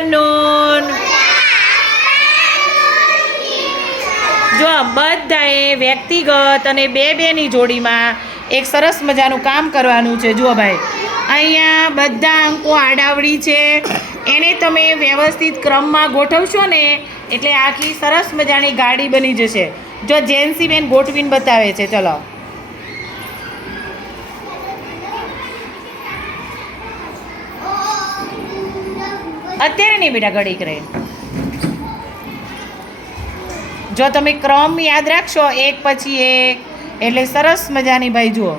Afternoon જો બધાએ વ્યક્તિગત અને બે બેની જોડીમાં એક સરસ મજાનું કામ કરવાનું છે. જુઓ ભાઈ, અહીંયા બધા અંકો આડાવડી છે. એને તમે વ્યવસ્થિત ક્રમમાં ગોઠવશો ને, એટલે આખી સરસ મજાની ગાડી બની જશે. જો જેન્સી બેન ગોઠવીને બતાવે છે, ચલો. અત્યારે નહીં બેટા ઘડીક રહે. જો તમે ક્રમ યાદ રાખશો, એક પછી એક, એટલે સરસ મજાની ભાઈ જુઓ.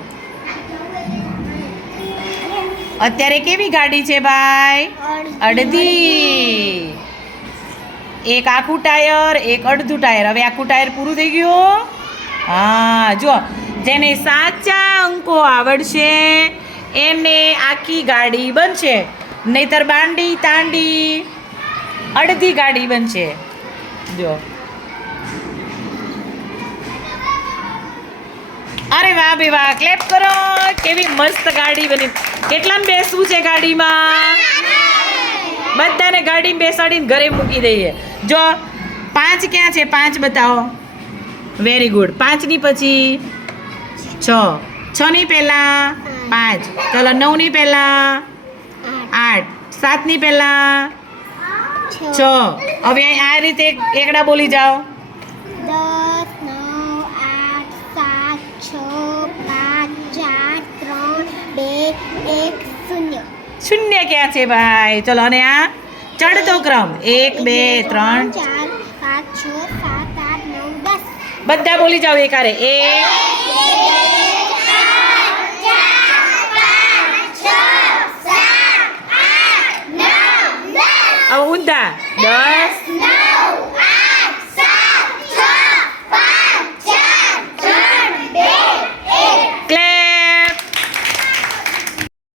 અત્યારે કેવી ગાડી છે ભાઈ? અડધી. એક આખું ટાયર, એક અડધું ટાયર. હવે આખું ટાયર પૂરું થઈ ગયું? હા જો જેને સાચા અંકો આવડશે, એને આખી ગાડી બનશે. નહીતર બાંડી, તાંડી, અડધી ગાડી બનશે. જો અરે વાહ બે વાહ ક્લેપ કરો. કેવી મસ્ત ગાડી બની. કેટલાને બેસવું છે ગાડીમાં? બધાને ગાડીમાં બેસાડીને ઘરે મૂકી દઈએ. જો, પાંચ ક્યાં છે? પાંચ બતાવો. વેરી ગુડ પાંચની પછી છ. છની પહેલાં પાંચ. ચલો નવની પહેલાં સાતની પહેલાં. છ. હવે આ રીતે એકડા બોલી જાઓ. દસ નવ આઠ સાત છ પાંચ ચાર ત્રણ બે એક શૂન્ય. શૂન્ય ક્યાં છે ભાઈ? ચલો અને આ ચડતો ક્રમ. એક બે ત્રણ ચાર પાંચ છ સાત આઠ નવ દસ. બધા બોલી જાઓ એકારે. એક ઊંધા દસ